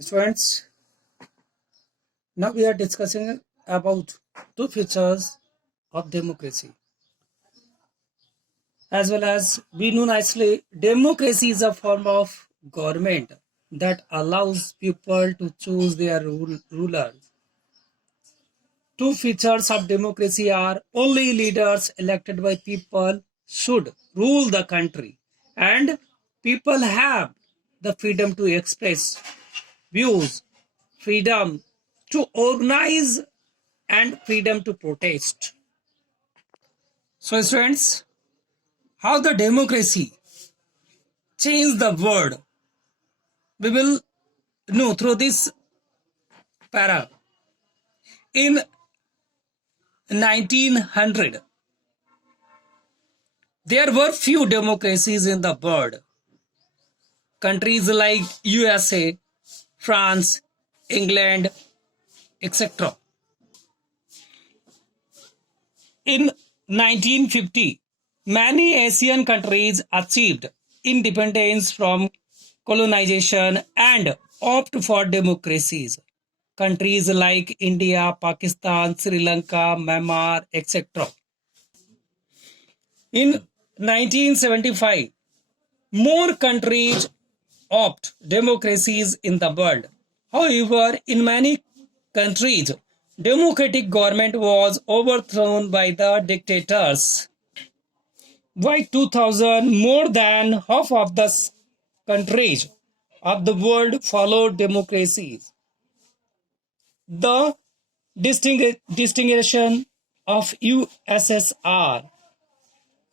Students, now we are discussing about two features of democracy. As well as we know nicely, democracy is a form of government that allows people to choose their rulers. Two features of democracy are only leaders elected by people should rule the country, and people have the freedom to express views, freedom to organize, and freedom to protest. So, students, how the democracy changed the world, we will know through this para. In 1900, there were few democracies in the world. Countries like USA, France, England, etc. In 1950, many Asian countries achieved independence from colonization and opt for democracies. Countries like India, Pakistan, Sri Lanka, Myanmar, etc. In 1975, more countries opt democracies in the world. However, in many countries, democratic government was overthrown by the dictators. By 2000, more than half of the countries of the world followed democracies. The distinction of USSR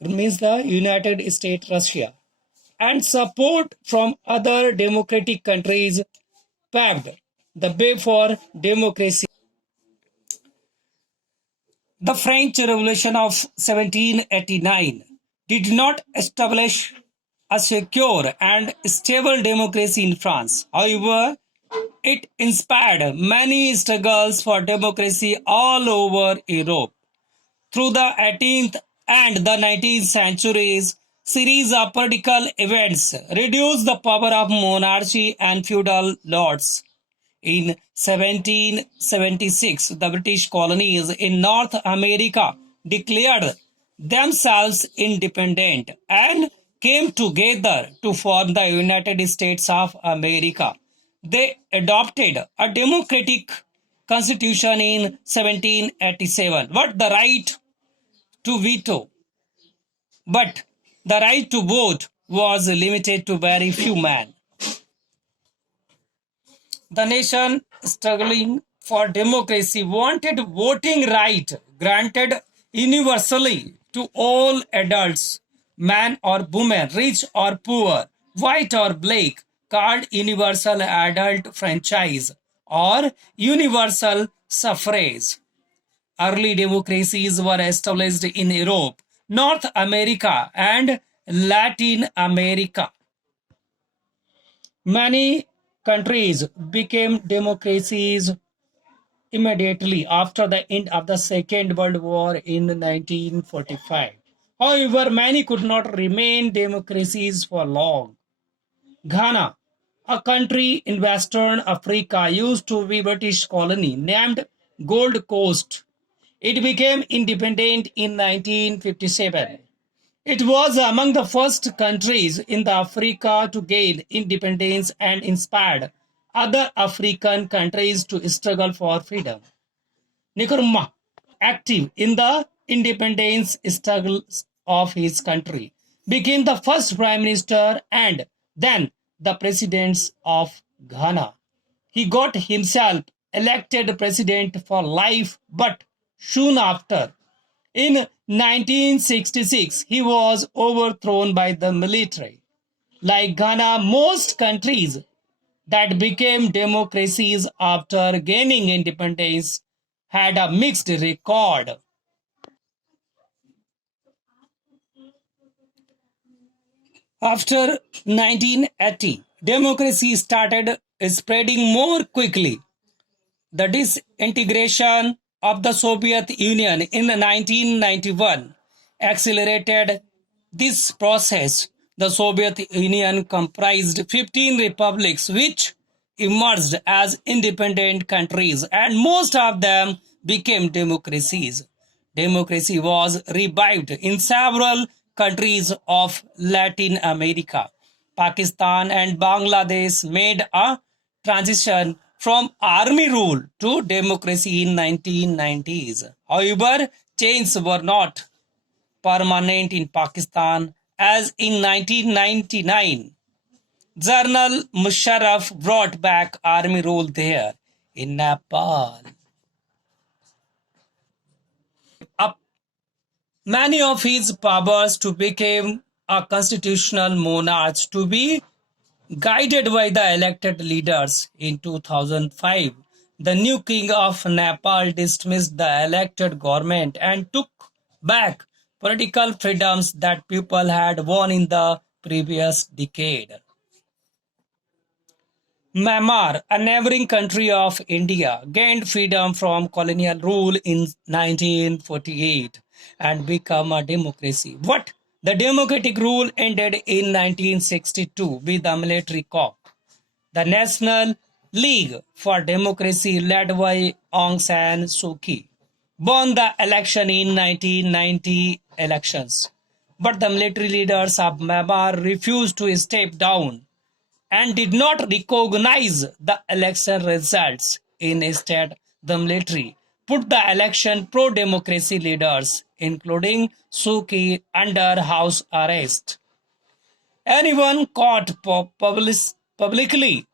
means the United States Russia and support from other democratic countries paved the way for democracy. The French Revolution of 1789 did not establish a secure and stable democracy in France. However, it inspired many struggles for democracy all over Europe. Through the 18th and the 19th centuries, series of political events reduced the power of monarchy and feudal lords. In 1776, the British colonies in North America declared themselves independent and came together to form the United States of America. They adopted a democratic constitution in 1787, but the right to vote was limited to very few men. The nation struggling for democracy wanted voting right granted universally to all adults, man or woman, rich or poor, white or black, called universal adult franchise or universal suffrage. Early democracies were established in Europe, North America, and Latin America. Many countries became democracies immediately after the end of the Second World War in 1945. However, many could not remain democracies for long. Ghana, a country in Western Africa, used to be a British colony named Gold Coast. It became independent in 1957. It was among the first countries in the Africa to gain independence and inspired other African countries to struggle for freedom. Nkrumah, active in the independence struggles of his country, became the first prime minister and then the president of Ghana. He got himself elected president for life, but soon after, in 1966, he was overthrown by the military. Like Ghana, most countries that became democracies after gaining independence had a mixed record. After 1980, democracy started spreading more quickly. The disintegration of the Soviet Union in 1991 accelerated this process. The Soviet Union comprised 15 republics, which emerged as independent countries and most of them became democracies. Democracy was revived in several countries of Latin America. Pakistan and Bangladesh made a transition from army rule to democracy in 1990s. However, changes were not permanent in Pakistan as in 1999 General Musharraf brought back army rule there. In Nepal, up many of his powers to become a constitutional monarch to be guided by the elected leaders. In 2005, the new king of Nepal dismissed the elected government and took back political freedoms that people had won in the previous decade. Myanmar, a neighboring country of India, gained freedom from colonial rule in 1948 and became a democracy. But the democratic rule ended in 1962 with a military coup. The National League for Democracy, led by Aung San Suu Kyi, won the election in 1990 elections. But the military leaders of Myanmar refused to step down and did not recognize the election results. Instead, the military put the election pro-democracy leaders, including Suu Kyi, under house arrest. Anyone caught publicly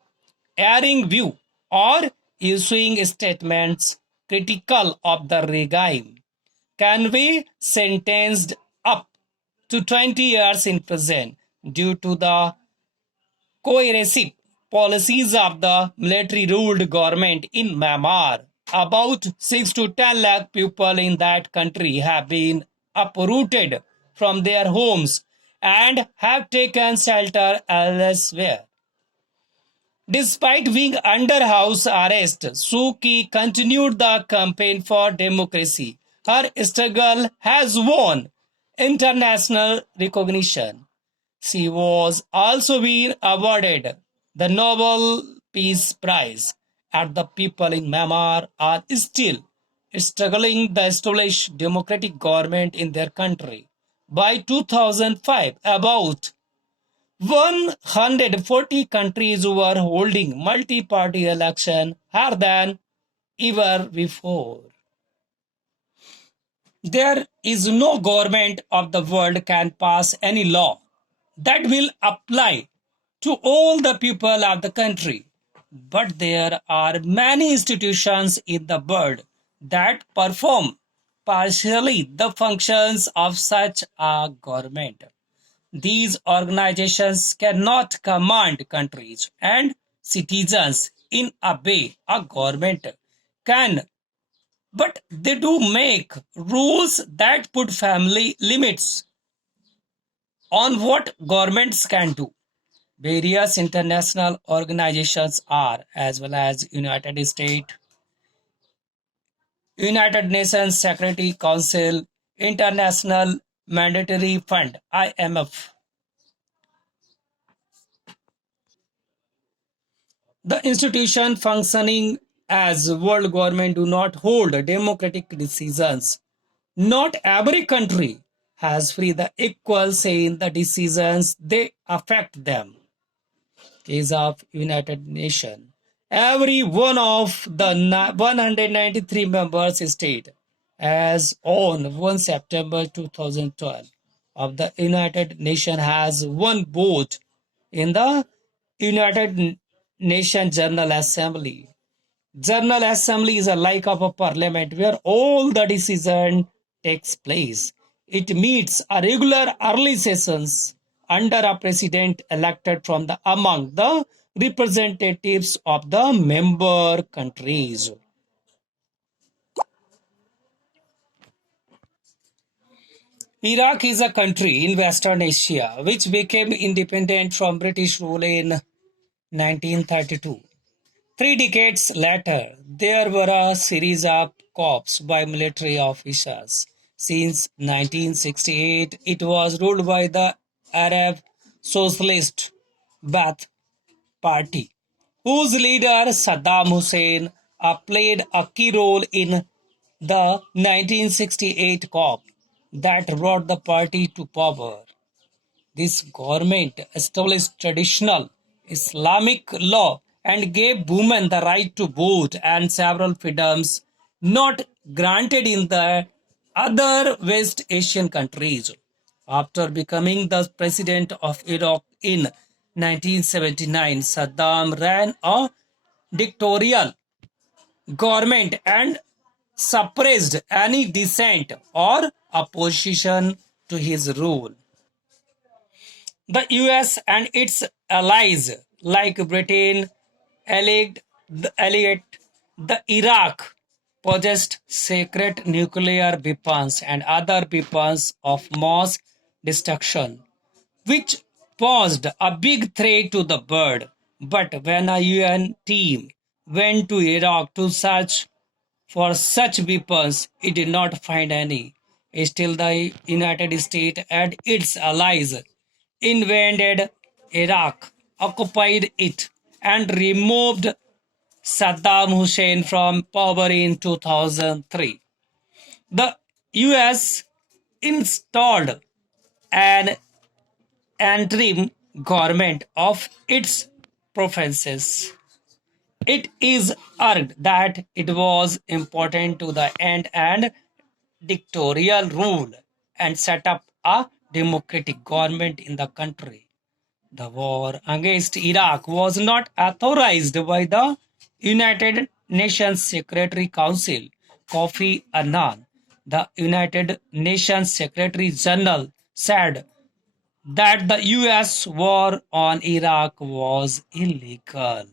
airing view or issuing statements critical of the regime can be sentenced up to 20 years in prison due to the coercive policies of the military ruled government in Myanmar. About 6 to 10 lakh people in that country have been uprooted from their homes and have taken shelter elsewhere. Despite being under house arrest, Suu Kyi continued the campaign for democracy. Her struggle has won international recognition. She was also been awarded the Nobel Peace Prize, and the people in Myanmar are still struggling to establish democratic government in their country. By 2005, about 140 countries were holding multi-party election higher than ever before. There is no government of the world can pass any law that will apply to all the people of the country. But there are many institutions in the world that perform partially the functions of such a government. These organizations cannot command countries and citizens in a way a government can, but they do make rules that put family limits on what governments can do. Various international organizations are, as well as United States, United Nations Security Council, International Monetary Fund, IMF. The institution functioning as world government do not hold democratic decisions. Not every country has free the equal say in the decisions they affect them. Case of United Nations. Every one of the 193 members state as on 1 September 2012 of the United Nations has one vote in the United Nations General Assembly. General Assembly is a like of a parliament where all the decision takes place. It meets a regular early sessions under a president elected from the among the representatives of the member countries. Iraq is a country in Western Asia which became independent from British rule in 1932. 3 decades later, there were a series of coups by military officers. Since 1968, it was ruled by the Arab Socialist Ba'ath Party. whose leader Saddam Hussein played a key role in the 1968 coup that brought the party to power. This government established traditional Islamic law and gave women the right to vote and several freedoms not granted in the other West Asian countries. After becoming the president of Iraq in 1979, Saddam ran a dictatorial government and suppressed any dissent or opposition to his rule. The US and its allies like Britain alleged the Iraq possessed secret nuclear weapons and other weapons of mass destruction, which posed a big threat to the world. But when a UN team went to Iraq to search for such weapons, it did not find any. Still, the United States and its allies invaded Iraq, occupied it, and removed Saddam Hussein from power in 2003. The US installed an interim government of its provinces. It is argued that it was important to the end and dictatorial rule and set up a democratic government in the country. The war against Iraq was not authorized by the United Nations Security Council. Kofi Annan, the United Nations Secretary General, said that the US war on Iraq was illegal.